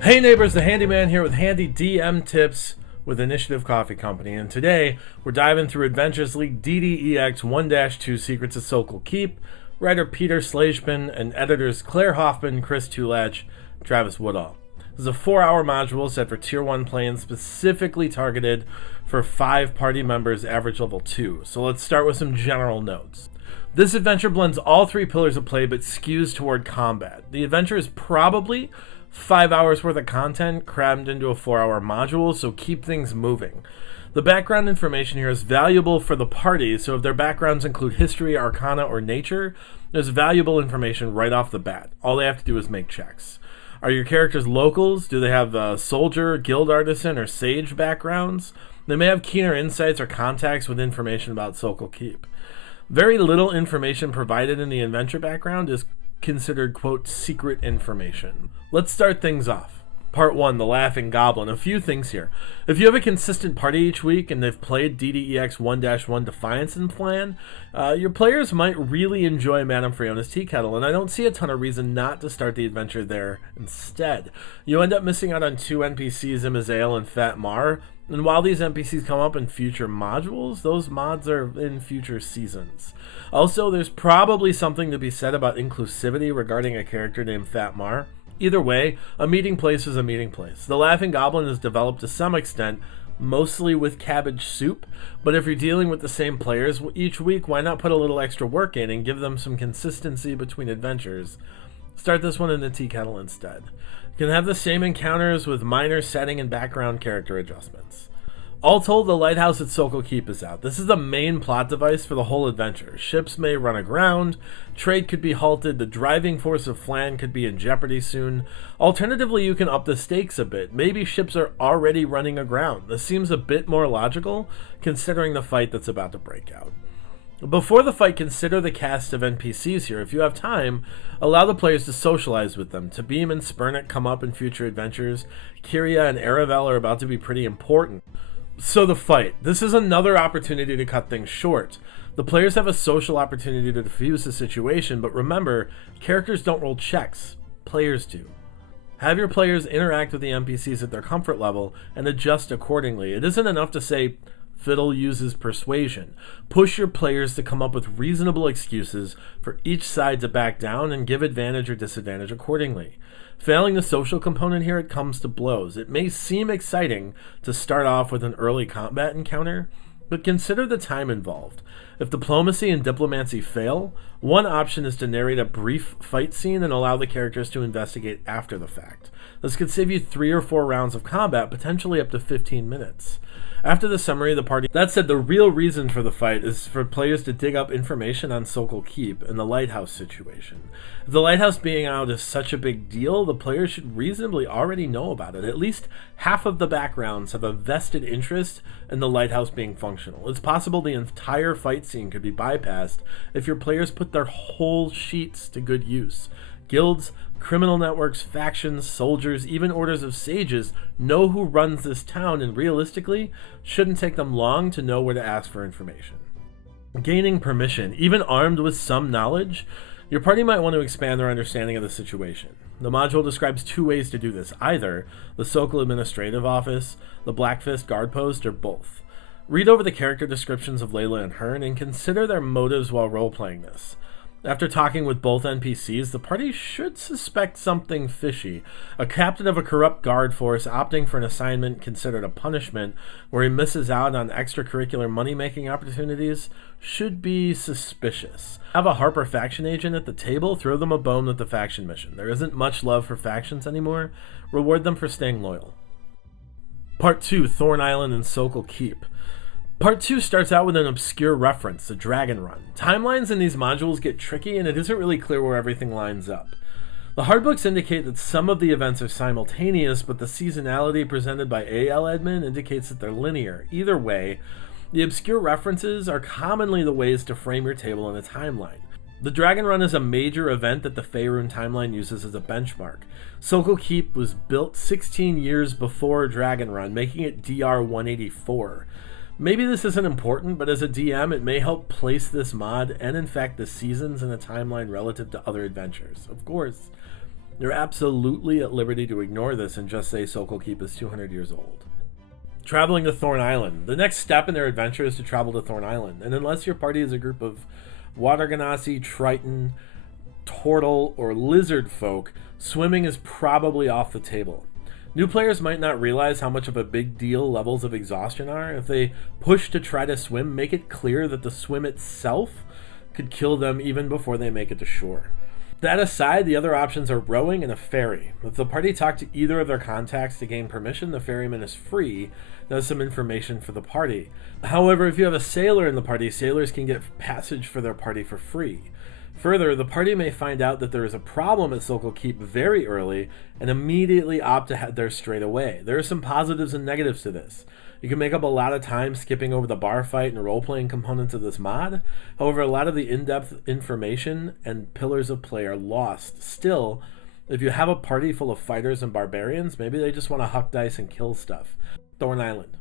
Hey neighbors, the Handyman here with handy DM tips with Initiative Coffee Company, and today we're diving through Adventures League DDEX 1-2 Secrets of Sokol Keep, writer Peter Slashman and editors Claire Hoffman, Chris Tulach, Travis Woodall. This is a 4-hour module set for Tier 1 play and specifically targeted for 5 party members, average level 2. So let's start with some general notes. This adventure blends all 3 pillars of play but skews toward combat. The adventure is probably 5 hours worth of content crammed into a 4-hour module, so keep things moving. The background information here is valuable for the party, so if their backgrounds include history, arcana, or nature, there's valuable information right off the bat. All they have to do is make checks. Are your characters locals? Do they have soldier, guild artisan, or sage backgrounds? They may have keener insights or contacts with information about Sokol Keep. Very little information provided in the adventure background is considered, quote, secret information. Let's start things off. Part 1, the Laughing Goblin. A few things here. If you have a consistent party each week and they've played DDEX 1-1 Defiance and Plan, your players might really enjoy Madame Friona's Tea Kettle, and I don't see a ton of reason not to start the adventure there instead. You end up missing out on 2 NPCs, Imazale and Fat Mar, and while these NPCs come up in future modules, those mods are in future seasons. Also, there's probably something to be said about inclusivity regarding a character named Fat Mar. Either way, a meeting place is a meeting place. The Laughing Goblin is developed to some extent, mostly with cabbage soup, but if you're dealing with the same players each week, why not put a little extra work in and give them some consistency between adventures? Start this one in the tea kettle instead. You can have the same encounters with minor setting and background character adjustments. All told, the Lighthouse at Sokol Keep is out. This is the main plot device for the whole adventure. Ships may run aground, trade could be halted, the driving force of Flan could be in jeopardy soon. Alternatively, you can up the stakes a bit. Maybe ships are already running aground. This seems a bit more logical, considering the fight that's about to break out. Before the fight, consider the cast of NPCs here. If you have time, allow the players to socialize with them. Tabim and Spurnik come up in future adventures. Kyria and Aravel are about to be pretty important. So the fight. This is another opportunity to cut things short. The players have a social opportunity to defuse the situation, but remember, characters don't roll checks. Players do. Have your players interact with the NPCs at their comfort level and adjust accordingly. It isn't enough to say, Fiddle uses persuasion. Push your players to come up with reasonable excuses for each side to back down and give advantage or disadvantage accordingly. Failing the social component here, it comes to blows. It may seem exciting to start off with an early combat encounter, but consider the time involved. If diplomacy and diplomancy fail, one option is to narrate a brief fight scene and allow the characters to investigate after the fact. This could save you 3 or 4 rounds of combat, potentially up to 15 minutes. After the summary of the party, that said, the real reason for the fight is for players to dig up information on Sokol Keep and the Lighthouse situation. If the Lighthouse being out is such a big deal, the players should reasonably already know about it. At least half of the backgrounds have a vested interest in the Lighthouse being functional. It's possible the entire fight scene could be bypassed if your players put their whole sheets to good use. Guilds, criminal networks, factions, soldiers, even orders of sages know who runs this town, and realistically, shouldn't take them long to know where to ask for information. Gaining permission, even armed with some knowledge, your party might want to expand their understanding of the situation. The module describes 2 ways to do this, either the Sokol Administrative Office, the Blackfist Guard Post, or both. Read over the character descriptions of Layla and Hearn and consider their motives while role-playing this. After talking with both NPCs, the party should suspect something fishy. A captain of a corrupt guard force opting for an assignment considered a punishment where he misses out on extracurricular money-making opportunities should be suspicious. Have a Harper faction agent at the table, throw them a bone with the faction mission. There isn't much love for factions anymore. Reward them for staying loyal. Part 2, Thorn Island and Sokol Keep. Part 2 starts out with an obscure reference, the Dragon Run. Timelines in these modules get tricky and it isn't really clear where everything lines up. The hardbooks indicate that some of the events are simultaneous, but the seasonality presented by AL Admin indicates that they're linear. Either way, the obscure references are commonly the ways to frame your table in a timeline. The Dragon Run is a major event that the Faerun timeline uses as a benchmark. Sokol Keep was built 16 years before Dragon Run, making it DR 184. Maybe this isn't important, but as a DM, it may help place this mod, and in fact the seasons in a timeline relative to other adventures. Of course, you're absolutely at liberty to ignore this and just say Sokol Keep is 200 years old. Traveling to Thorn Island. The next step in their adventure is to travel to Thorn Island, and unless your party is a group of Water Genasi, Triton, Turtle, or Lizard folk, swimming is probably off the table. New players might not realize how much of a big deal levels of exhaustion are. If they push to try to swim, make it clear that the swim itself could kill them even before they make it to shore. That aside, the other options are rowing and a ferry. If the party talk to either of their contacts to gain permission, the ferryman is free. There's some information for the party. However, if you have a sailor in the party, sailors can get passage for their party for free. Further, the party may find out that there is a problem at Sokol Keep very early and immediately opt to head there straight away. There are some positives and negatives to this. You can make up a lot of time skipping over the bar fight and role-playing components of this mod. However, a lot of the in-depth information and pillars of play are lost. Still, if you have a party full of fighters and barbarians, maybe they just want to huck dice and kill stuff. Thorn Island.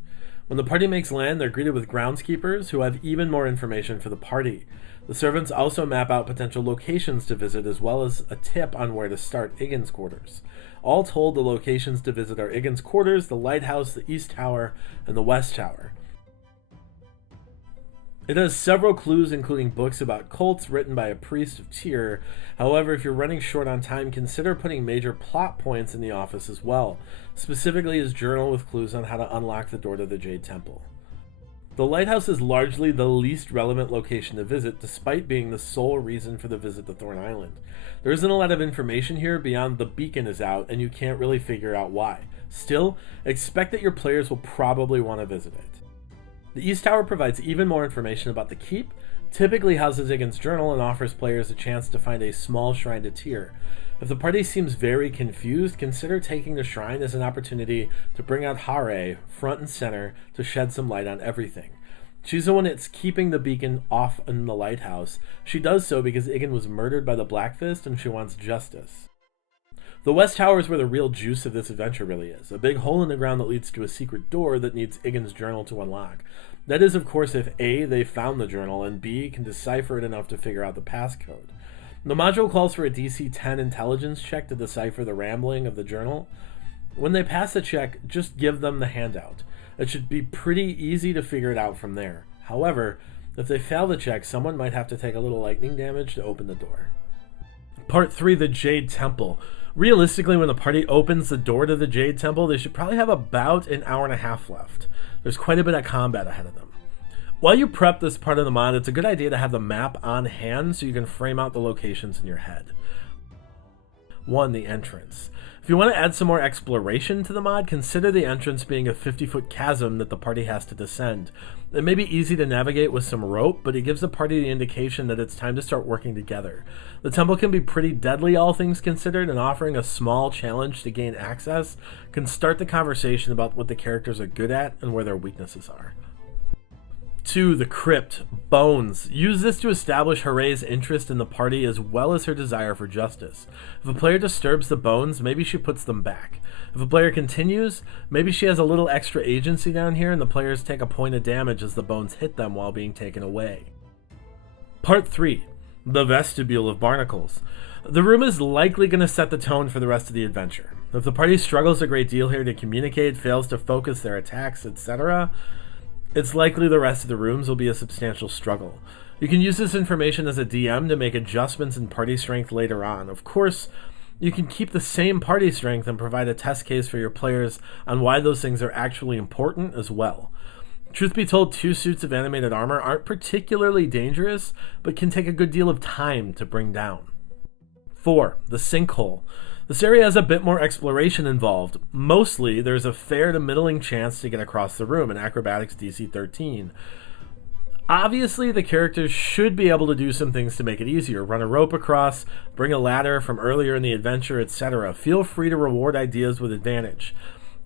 When the party makes land, they're greeted with Groundskeepers who have even more information for the party. The servants also map out potential locations to visit as well as a tip on where to start Iggin's quarters. All told, the locations to visit are Iggin's quarters, the Lighthouse, the East Tower, and the West Tower. It has several clues, including books about cults written by a priest of Tyr. However, if you're running short on time, consider putting major plot points in the office as well, specifically his journal with clues on how to unlock the door to the Jade Temple. The Lighthouse is largely the least relevant location to visit, despite being the sole reason for the visit to Thorn Island. There isn't a lot of information here beyond the beacon is out, and you can't really figure out why. Still, expect that your players will probably want to visit it. The East Tower provides even more information about the keep, typically houses Iggin's journal, and offers players a chance to find a small shrine to Tyr. If the party seems very confused, consider taking the shrine as an opportunity to bring out Hare front and center to shed some light on everything. She's the one that's keeping the beacon off in the lighthouse. She does so because Iggin was murdered by the Black Fist and she wants justice. The West Tower is where the real juice of this adventure really is. A big hole in the ground that leads to a secret door that needs Iggin's journal to unlock. That is, of course, if A, they found the journal, and B, can decipher it enough to figure out the passcode. The module calls for a DC 10 intelligence check to decipher the rambling of the journal. When they pass the check, just give them the handout. It should be pretty easy to figure it out from there. However, if they fail the check, someone might have to take a little lightning damage to open the door. Part 3, the Jade Temple. Realistically, when the party opens the door to the Jade Temple, they should probably have about an hour and a half left. There's quite a bit of combat ahead of them. While you prep this part of the mod, it's a good idea to have the map on hand so you can frame out the locations in your head. 1. The entrance. If you want to add some more exploration to the mod, consider the entrance being a 50-foot chasm that the party has to descend. It may be easy to navigate with some rope, but it gives the party the indication that it's time to start working together. The temple can be pretty deadly, all things considered, and offering a small challenge to gain access can start the conversation about what the characters are good at and where their weaknesses are. 2. The crypt. Bones. Use this to establish Hare's interest in the party as well as her desire for justice. If a player disturbs the bones, maybe she puts them back. If a player continues, maybe she has a little extra agency down here and the players take a point of damage as the bones hit them while being taken away. Part 3. The Vestibule of Barnacles. The room is likely going to set the tone for the rest of the adventure. If the party struggles a great deal here to communicate, fails to focus their attacks, etc., it's likely the rest of the rooms will be a substantial struggle. You can use this information as a DM to make adjustments in party strength later on. Of course, you can keep the same party strength and provide a test case for your players on why those things are actually important as well. Truth be told, 2 suits of animated armor aren't particularly dangerous, but can take a good deal of time to bring down. 4. The Sinkhole. This area has a bit more exploration involved. Mostly, there's a fair to middling chance to get across the room in Acrobatics DC 13. Obviously, the characters should be able to do some things to make it easier. Run a rope across, bring a ladder from earlier in the adventure, etc. Feel free to reward ideas with advantage.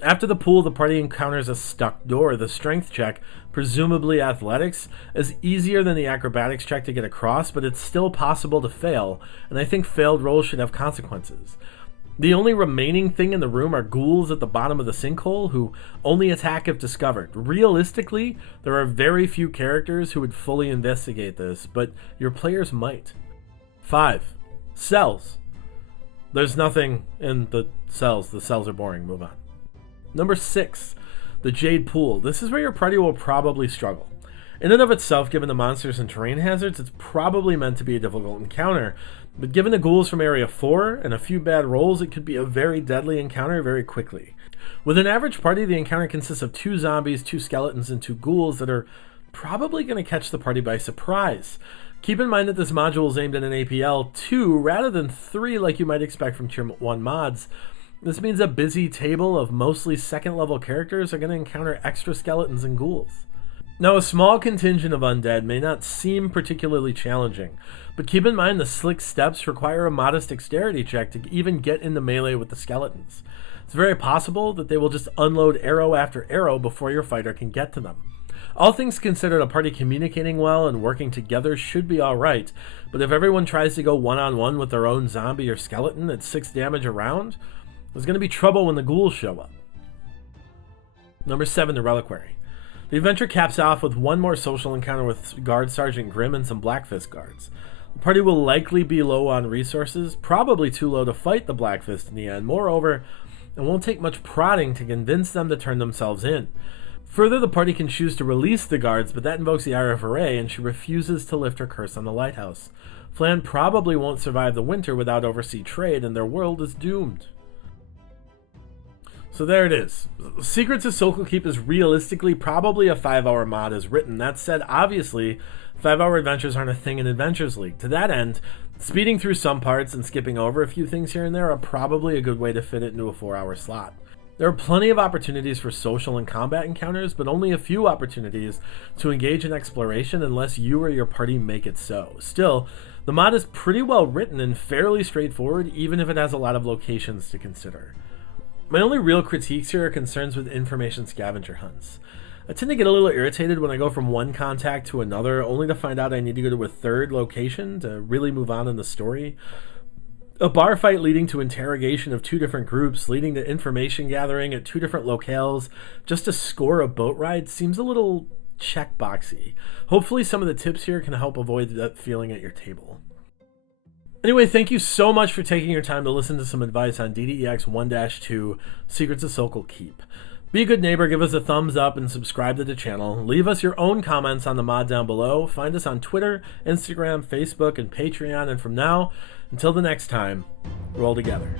After the pool, the party encounters a stuck door. The strength check, presumably athletics, is easier than the acrobatics check to get across, but it's still possible to fail, and I think failed rolls should have consequences. The only remaining thing in the room are ghouls at the bottom of the sinkhole who only attack if discovered. Realistically, there are very few characters who would fully investigate this, but your players might. 5. Cells. There's nothing in the cells. The cells are boring. Move on. Number 6. The Jade Pool. This is where your party will probably struggle. In and of itself, given the monsters and terrain hazards, it's probably meant to be a difficult encounter, but given the ghouls from Area 4 and a few bad rolls, it could be a very deadly encounter very quickly. With an average party, the encounter consists of 2 zombies, 2 skeletons, and 2 ghouls that are probably going to catch the party by surprise. Keep in mind that this module is aimed at an APL 2 rather than 3 like you might expect from Tier 1 mods. This means a busy table of mostly second level characters are going to encounter extra skeletons and ghouls. Now, a small contingent of undead may not seem particularly challenging, but keep in mind the slick steps require a modest dexterity check to even get into melee with the skeletons. It's very possible that they will just unload arrow after arrow before your fighter can get to them. All things considered, a party communicating well and working together should be alright, but if everyone tries to go one-on-one with their own zombie or skeleton at 6 damage a round, there's going to be trouble when the ghouls show up. Number 7, the Reliquary. The adventure caps off with one more social encounter with Guard Sergeant Grimm and some Blackfist guards. The party will likely be low on resources, probably too low to fight the Blackfist in the end. Moreover, it won't take much prodding to convince them to turn themselves in. Further, the party can choose to release the guards, but that invokes the Ire of Array, and she refuses to lift her curse on the Lighthouse. Flan probably won't survive the winter without oversea trade, and their world is doomed. So there it is. Secrets of Sokol Keep is realistically probably a 5-hour mod as written. That said, obviously, 5-hour adventures aren't a thing in Adventures League. To that end, speeding through some parts and skipping over a few things here and there are probably a good way to fit it into a 4-hour slot. There are plenty of opportunities for social and combat encounters, but only a few opportunities to engage in exploration unless you or your party make it so. Still, the mod is pretty well written and fairly straightforward, even if it has a lot of locations to consider. My only real critiques here are concerns with information scavenger hunts. I tend to get a little irritated when I go from one contact to another, only to find out I need to go to a third location to really move on in the story. A bar fight leading to interrogation of 2 different groups, leading to information gathering at 2 different locales, just to score a boat ride seems a little checkboxy. Hopefully some of the tips here can help avoid that feeling at your table. Anyway, thank you so much for taking your time to listen to some advice on DDEX 1-2 Secrets of Sokol Keep. Be a good neighbor, give us a thumbs up, and subscribe to the channel. Leave us your own comments on the mod down below. Find us on Twitter, Instagram, Facebook, and Patreon. And from now, until the next time, roll together.